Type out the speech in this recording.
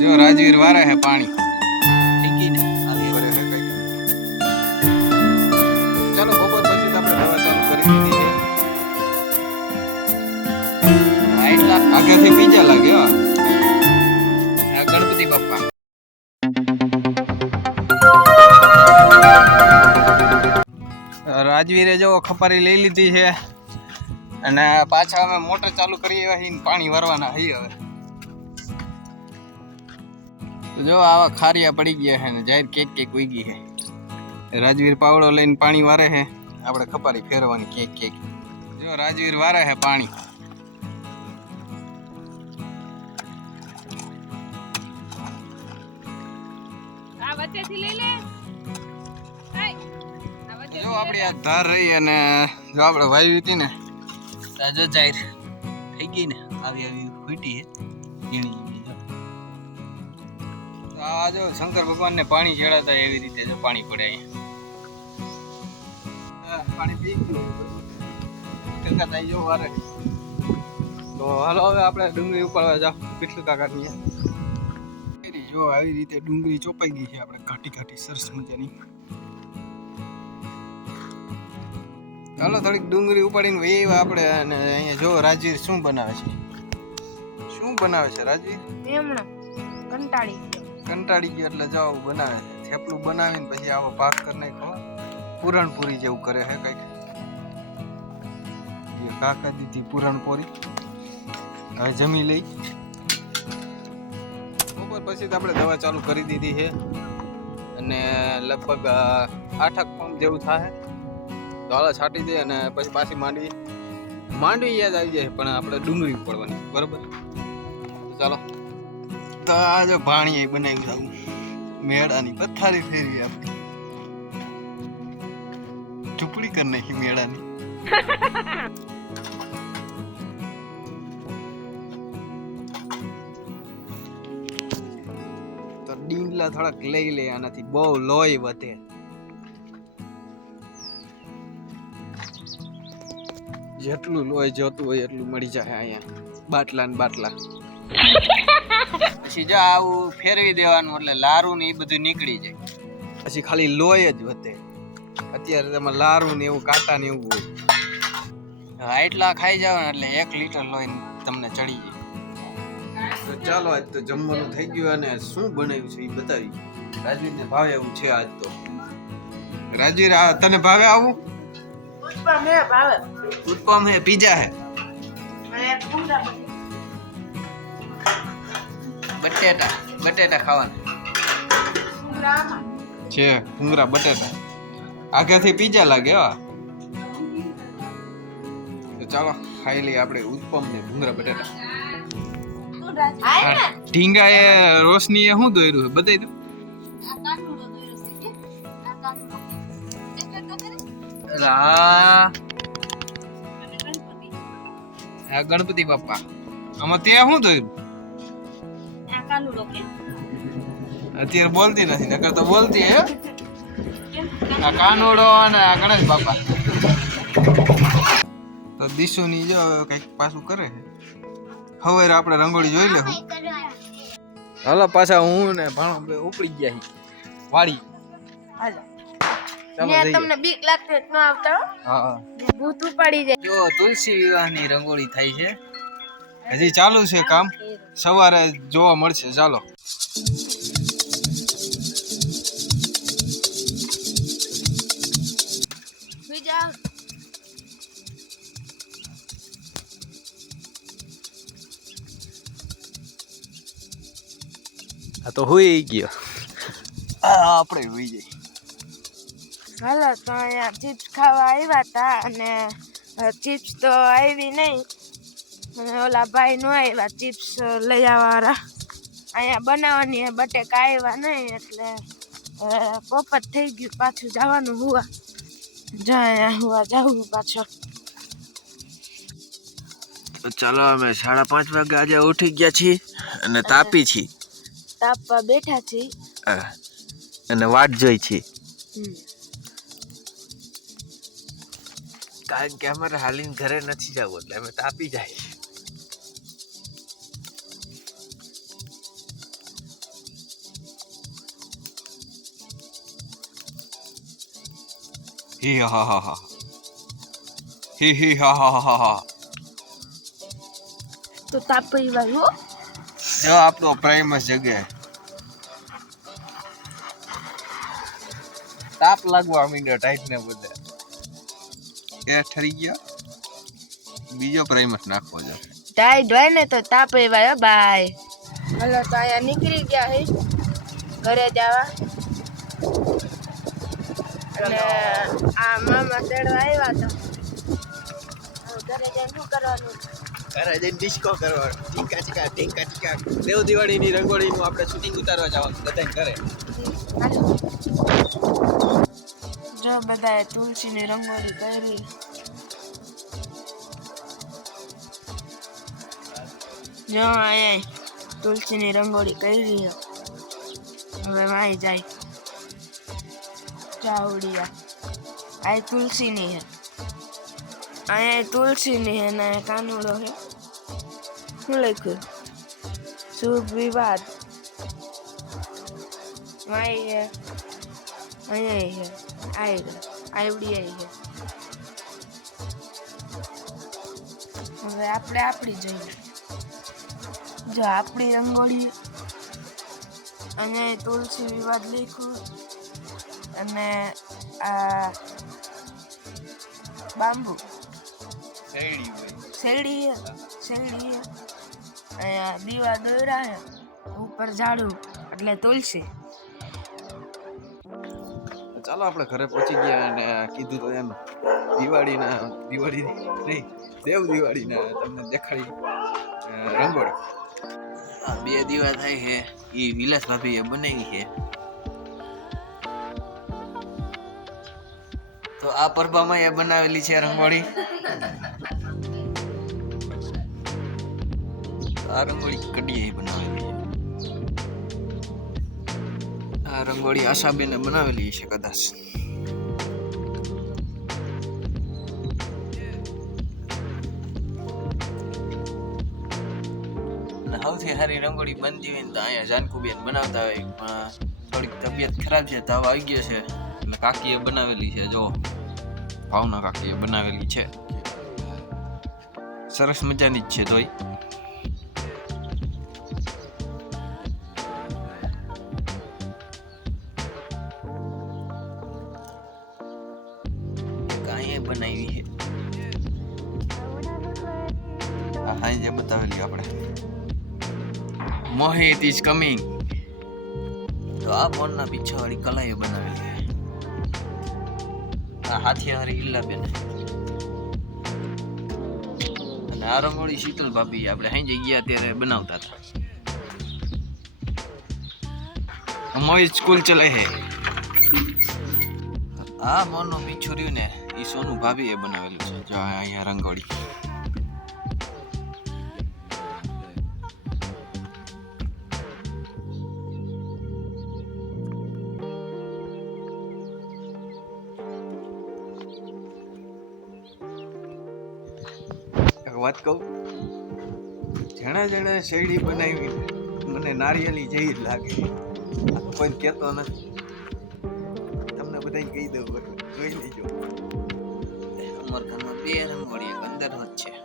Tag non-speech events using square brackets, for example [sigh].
જો રાજવીર વારે હે પાણી. ચાલો બપોર પછી આપણે દવા ચાલુ કરી દીધી છે. એટલા આગળથી પીજા લાગે આ ગણપતિ બાપ્પા રાજવીરે જો ખપારી લઈ લીધી છે. અને પાછા અમે મોટર ચાલુ કરી એવા પાણી ભરવાના હઈ હવે. જો આવા ખારિયા પડી ગયા છે ને જાહેર કેક કેક ઉગી છે. રાજવીર પાવડો લઈને પાણી વારે છે. આપણે ખપારી ફેરવાની કેક કેક. જો રાજવીર વારે છે પાણી. જો આપણી આ ધાર રહી અને જો આપણે વાવી હતી ને તાજો જાહેર થઈ ગઈ ને આવી આવી ફૂટી તો આ જો શંકર ભગવાનને પાણી ચડાતા એવી રીતે જો પાણી પડે અહીંયા. પાણી પી ગયું. કાકા જો વારે તો હાલો, હવે આપણે ડુંગળી ઉપાડવા જાવ પીઠલું કાકા ની જો આવી રીતે ડુંગળી ચોપાઈ ગઈ છે આપણે ઘાટી ઘાટી, સરસ મજાની. ચાલો થોડીક ડુંગળી ઉપાડીને વહી આપણે અને અહીંયા જો રાજવીર શું બનાવે છે? શું બનાવે છે રાજવીર? કંટાળી કંટાળી ગયો એટલે જાવ બનાવે. છે થેપલું બનાવીને પછી આવો પાક કરી નાખો પૂરણપૂરી જેવું કરે છે કંઈક. કાકા દીધી પૂરણપોરી. હવે જમી લઈ. બપોર પછી તો આપણે દવા ચાલુ કરી દીધી છે. અને લગભગ આઠ આઠક પંપ જેવું થાય દાળા છાંટી દે અને પછી પાછી માંડવી. માંડવી યાદ આવી જાય, પણ આપણે ડુંગળી પડવાની બરોબર? ચાલો. તો આ જો ભાણીએ બનાવી દઉં મેળાની પથારી ફેરવી આપણી. ઝૂપડી કરી નાખી મેળાની. [laughs] તો ડીંગલા થોડાક લઈ લે આનાથી બહુ લોહી વધે. જેટલું લોહી જોતું હોય એટલું મળી જાય અહીંયા. બાટલા ને [laughs] બાટલા. પછી જો આવું ફેરવી દેવાનું એટલે લારું ને એ બધું નીકળી જાય. પછી ખાલી લોહી જ વધે. અત્યારે તમે લારું ને એવું કાંટા ને એવું હોય. હા, એટલા ખાઈ જાવ એટલે એક લીટર લોહી તમને ચડી જાય. તો ચાલો આજ તો જમવાનું થઈ ગયું અને શું બનાવ્યું છે એ બતાવી. રાજવીરને ભાવે એવું છે આજ તો. રાજવીર આ તને ભાવે આવું? ઉત્પમ હે ભાવે. ઉત્પમ હે. પીઝા હે બટેટા બટેટા ખાવાના. છે ભૂંગરા બટેટા. આગાથી પીઝા લાગે હો. તો ચાલો ખાઈ લઈએ આપણે ઉત્પમ ને ભૂંગરા બટેટા. ઢીંગા એ રોશની એ શું દોર્યું છે? બતાવી દો. રા ગણપતિ બાપા. આમાં ત્યાં શું દોર્યું? આ કાનુડો અત્યારે બોલતી નથી નકર તો બોલતી હે. આ કાનોડો અને આ ગણેશ બાપા. તો દીશુની જો કંઈક પાછું કરે હવે આપણે રંગોળી જોઈ લે હાલો પાછા હું ને ભાણો બે ઉપડી ગયા વાડી હાલો. ને તમને બીક લાગતી ન આવતા હા હા. ભૂત ઉપાડી જાય. જો તુલસી વિવાહની રંગોળી થાય છે. હજી ચાલુ છે કામ. સવારે જોવા મળશે. ચાલો. આ તો હોઈ ગયો. આપણે હોઈ જઈ હાલો તો અહીંયા ચિપ્સ ખાવા આવ્યા હતા અને ચિપ્સ તો આવી નહીં. ઓલા ભાઈ નો આવ્યા ચિપ્સ લઈ આવવાવાળા અહીંયા બનાવવાની બટેકા આવ્યા નહીં એટલે પોપટ થઈ ગયું પાછું જવાનું હુવા. જાય હુવા જવું પાછો. તો ચાલો અમે સાડા પાંચ વાગે આજે ઉઠી ગયા છીએ અને તાપી છીએ. તાપવા બેઠા છીએ. અને વાટ જોઈ છીએ. કારણ કે અમારે હાલીને ઘરે નથી જવું એટલે અમે તાપી જાય. હી હા હા હા હી હી હા હા હા હા તો તાપ ભાઈ હો. જો આપણો પ્રાઇમસ જગ્યા તાપ લાગવા માંડ્યો ટાઈટ ને બધે. એ ઠરી ગયા. બીજો પ્રાઇમસ નાખવો છે. ટાઈટ હોય ને તો તાપ ભાઈ બાય હલો તો અહીંયા નીકળી ગયા હે. ઘરે જવા અને આ મામા તેડવા આવ્યા તો. ઘરે જઈને શું કરવાનું? ઘરે જઈને ડિસ્કો કરવાનો. ટીકા ટીકા ટીકા ટીકા. દેવ દિવાળીની રંગોળીનું આપણે શૂટિંગ ઉતારવા જવાનું બધાને ઘરે. જો બધાએ તુલસીની રંગોળી કરી. જો અહીંયા તુલસીની રંગોળી કરી હવે માઈ જાય. ચાવડિયા આ. તુલસીની હે અહીંયા તુલસીની હે ને કાનુડો હે શું લખ્યું? શુભ વિવાદ. માય હે અહીંયા હે આઈ આવડી આઈ છે. હવે આપણે આપણી જોઈએ. જો આપણી રંગોળી અને તુલસી વિવાદ લખ્યું. અને આ બાંબુ. શેરડી શેરડી અહીંયા દીવા દોરા ઉપર ઝાડું એટલે તુલસી. ચાલો આપણે ઘરે પહોંચી ગયા અને કીધું તો એમ દિવાળીના દિવાળી નહીં દેવ દિવાળીના તમને દેખાડી રંગોળી. બે દીવા થાય છે એ વિલાસ ભાભીએ બનાવી છે. તો આ પરબામાં એ બનાવેલી છે રંગોળી. આ રંગોળી કડીએ બનાવેલી આ રંગોળી આશાબેને બનાવેલી છે કદાચ. સૌથી સારી રંગોળી બનતી હોય ને તો અહીંયા જાનકુબેન બનાવતા હોય, પણ થોડીક તબિયત ખરાબ છે તાવ આવી ગયો છે. એટલે કાકીએ બનાવેલી છે, જો. ભાવના કાકીએ બનાવેલી છે. સરસ મજાની જ છે તોય. એક બનાવી છે. હાઈ જે બતાવેલી આપણે. Mohit is coming. તો આ બોર્ડના પીછાવાળી કલાએ બનાવેલી છે હારી હાથિયાવાળી ઈલ્લાબેન અને આ રંગોળી શીતલ ભાભી આપણે હાઈ ગયા ત્યારે બનાવતા હતા. મોહિત સ્કૂલ ચલે હે. આ મોનો પીછું રહ્યું ને એ સોનું ભાભી એ બનાવેલું છે, જો અહીંયા રંગોળી. વાત કહું? જેણે જેણે શેરડી બનાવી, મને નારિયેલી જેવી જ લાગે. કોઈ કહેતો નથી. તમને બધાને કહી દઉં જોઈ લેજો. અમારા ઘરમાં બે રંગોળી, એક અંદર જ છે.